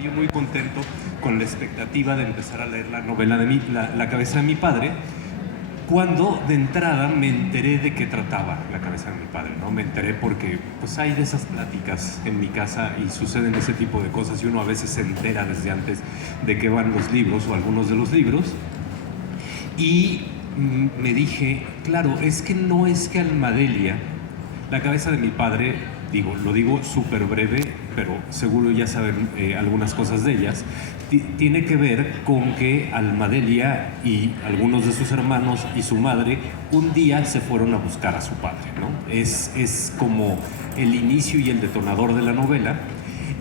Yo muy contento con la expectativa de empezar a leer la novela de la cabeza de mi padre, cuando de entrada me enteré de qué trataba La cabeza de mi padre, ¿no? Me enteré porque pues hay de esas pláticas en mi casa y suceden ese tipo de cosas y uno a veces se entera desde antes de qué van los libros o algunos de los libros. Y me dije, claro, es que no es que Almadelia, La cabeza de mi padre, lo digo súper breve, pero seguro ya saben algunas cosas de ellas, tiene que ver con que Almadelia y algunos de sus hermanos y su madre un día se fueron a buscar a su padre, ¿no? Es como el inicio y el detonador de la novela,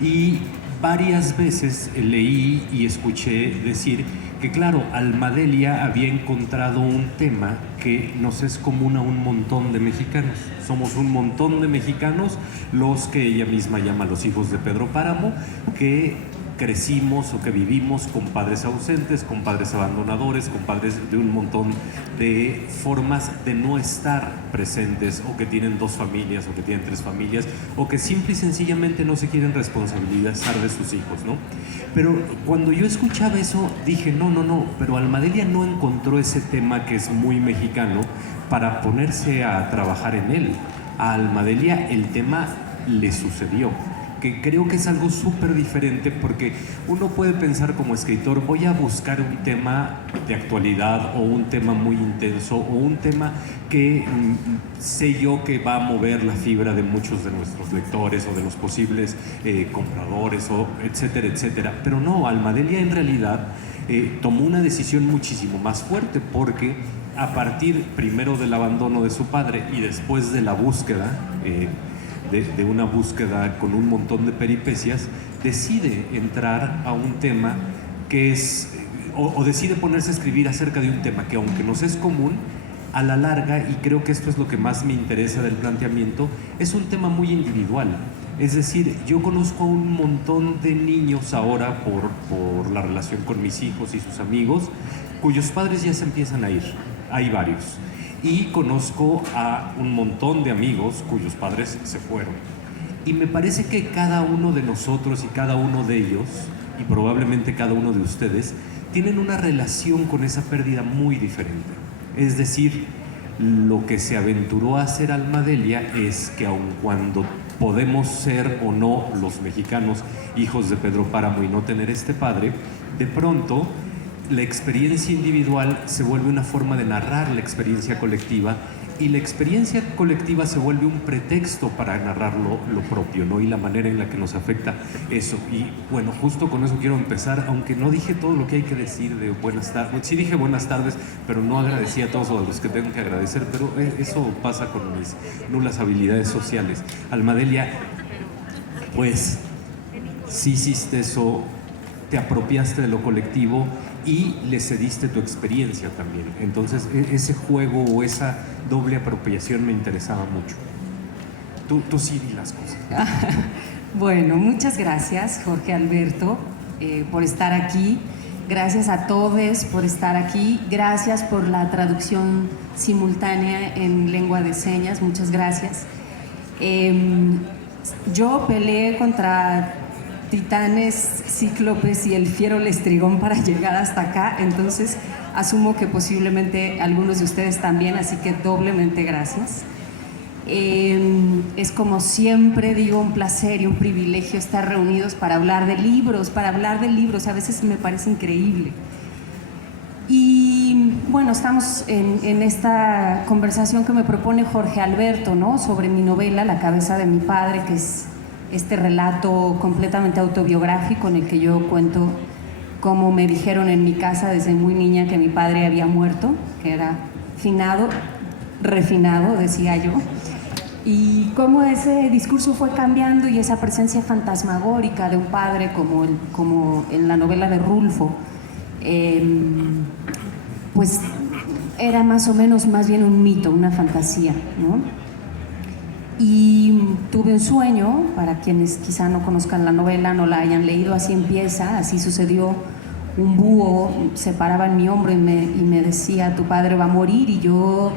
y varias veces leí y escuché decir que claro, Almadelia había encontrado un tema que nos es común a un montón de mexicanos. Somos un montón de mexicanos, los que ella misma llama los hijos de Pedro Páramo, que crecimos o que vivimos con padres ausentes, con padres abandonadores, con padres de un montón de formas de no estar presentes, o que tienen dos familias, o que tienen tres familias, o que simple y sencillamente no se quieren responsabilizar de sus hijos, ¿no? Pero cuando yo escuchaba eso, dije, no, pero Almadelia no encontró ese tema que es muy mexicano para ponerse a trabajar en él. A Almadelia el tema le sucedió, que creo que es algo súper diferente, porque uno puede pensar como escritor, voy a buscar un tema de actualidad o un tema muy intenso o un tema que sé yo que va a mover la fibra de muchos de nuestros lectores o de los posibles compradores, o etcétera, etcétera. Pero no, Almadelia en realidad tomó una decisión muchísimo más fuerte, porque a partir primero del abandono de su padre y después de la búsqueda, de una búsqueda con un montón de peripecias, decide entrar a un tema que es, o decide ponerse a escribir acerca de un tema que, aunque nos es común, a la larga, y creo que esto es lo que más me interesa del planteamiento, es un tema muy individual. Es decir, yo conozco a un montón de niños ahora por la relación con mis hijos y sus amigos, cuyos padres ya se empiezan a ir. Hay varios. Y conozco a un montón de amigos cuyos padres se fueron. Y me parece que cada uno de nosotros y cada uno de ellos, y probablemente cada uno de ustedes, tienen una relación con esa pérdida muy diferente. Es decir, lo que se aventuró a hacer Almadelia es que, aun cuando podemos ser o no los mexicanos hijos de Pedro Páramo y no tener este padre, de pronto la experiencia individual se vuelve una forma de narrar la experiencia colectiva, y la experiencia colectiva se vuelve un pretexto para narrar lo propio, ¿no? Y la manera en la que nos afecta eso. Y bueno, justo con eso quiero empezar, aunque no dije todo lo que hay que decir de buenas tardes. Sí dije buenas tardes, pero no agradecí a todos los que tengo que agradecer, pero eso pasa con mis nulas habilidades sociales. Almadelia, pues sí hiciste eso, te apropiaste de lo colectivo y le cediste tu experiencia también. Entonces ese juego o esa doble apropiación me interesaba mucho. Tú sí di las cosas. Bueno, muchas gracias, Jorge Alberto, por estar aquí. Gracias a todos por estar aquí. Gracias por la traducción simultánea en lengua de señas. Muchas gracias. Yo peleé contra titanes, cíclopes y el fiero lestrigón para llegar hasta acá, entonces asumo que posiblemente algunos de ustedes también, así que doblemente gracias. Es, como siempre digo, un placer y un privilegio estar reunidos para hablar de libros, a veces me parece increíble. Y bueno, estamos en esta conversación que me propone Jorge Alberto, ¿no? Sobre mi novela La cabeza de mi padre, que es este relato completamente autobiográfico en el que yo cuento cómo me dijeron en mi casa desde muy niña que mi padre había muerto, que era finado, refinado, decía yo, y cómo ese discurso fue cambiando, y esa presencia fantasmagórica de un padre como en la novela de Rulfo, pues era más o menos más bien un mito, una fantasía, ¿no? Y tuve un sueño, para quienes quizá no conozcan la novela, no la hayan leído, así empieza, así sucedió. Un búho se paraba en mi hombro y me decía, tu padre va a morir, y yo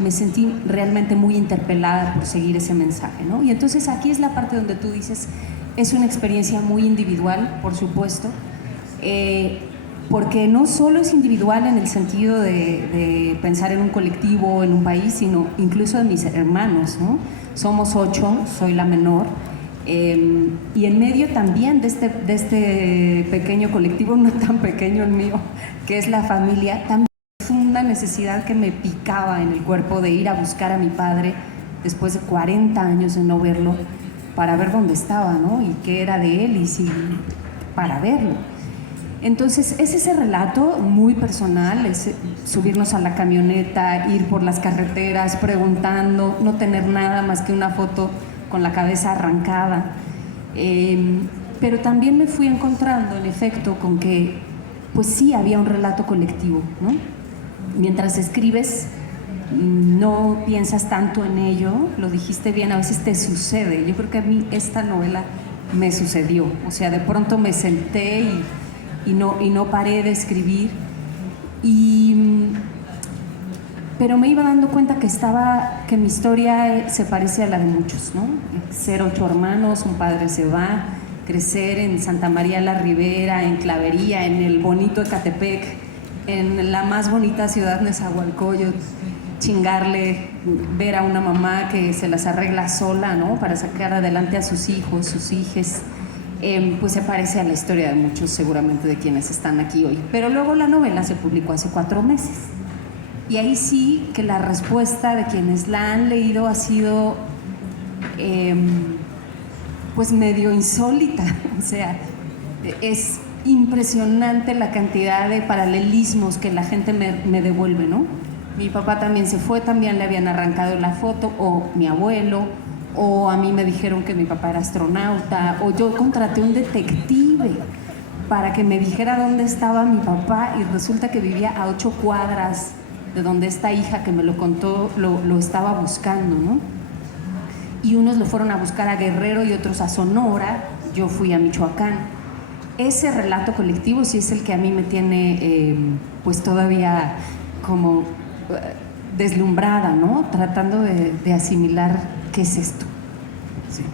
me sentí realmente muy interpelada por seguir ese mensaje, ¿no? Y entonces aquí es la parte donde tú dices, Es una experiencia muy individual, por supuesto, porque no solo es individual en el sentido de pensar en un colectivo, en un país, sino incluso de mis hermanos, ¿no? Somos 8, soy la menor, y en medio también de este pequeño colectivo, no tan pequeño el mío, que es la familia, también una necesidad que me picaba en el cuerpo de ir a buscar a mi padre después de 40 años de no verlo, para ver dónde estaba, ¿no? Y qué era de él, y si para verlo. Entonces es ese relato muy personal, es subirnos a la camioneta, ir por las carreteras preguntando, no tener nada más que una foto con la cabeza arrancada. Pero también me fui encontrando, en efecto, con que pues sí había un relato colectivo, ¿no? Mientras escribes, no piensas tanto en ello, lo dijiste bien, a veces te sucede. Yo creo que a mí esta novela me sucedió, o sea, de pronto me senté y no paré de escribir, pero me iba dando cuenta que mi historia se parece a la de muchos, ¿no? Ser 8 hermanos, un padre se va, crecer en Santa María la Ribera, en Clavería, en el bonito Ecatepec, en la más bonita ciudad, Nezahualcóyotl, chingarle, ver a una mamá que se las arregla sola, ¿no? Para sacar adelante a sus hijos, sus hijes, pues se parece a la historia de muchos, seguramente, de quienes están aquí hoy. Pero luego la novela se publicó hace 4 meses. Y ahí sí que la respuesta de quienes la han leído ha sido pues medio insólita. O sea, es impresionante la cantidad de paralelismos que la gente me devuelve, ¿no? Mi papá también se fue, también le habían arrancado la foto, o mi abuelo, o a mí me dijeron que mi papá era astronauta, o yo contraté un detective para que me dijera dónde estaba mi papá, y resulta que vivía a 8 cuadras de donde esta hija que me lo contó lo estaba buscando, ¿no? Y unos lo fueron a buscar a Guerrero y otros a Sonora, yo fui a Michoacán. Ese relato colectivo sí es el que a mí me tiene pues todavía como deslumbrada, ¿no? Tratando de asimilar qué es esto. Sí,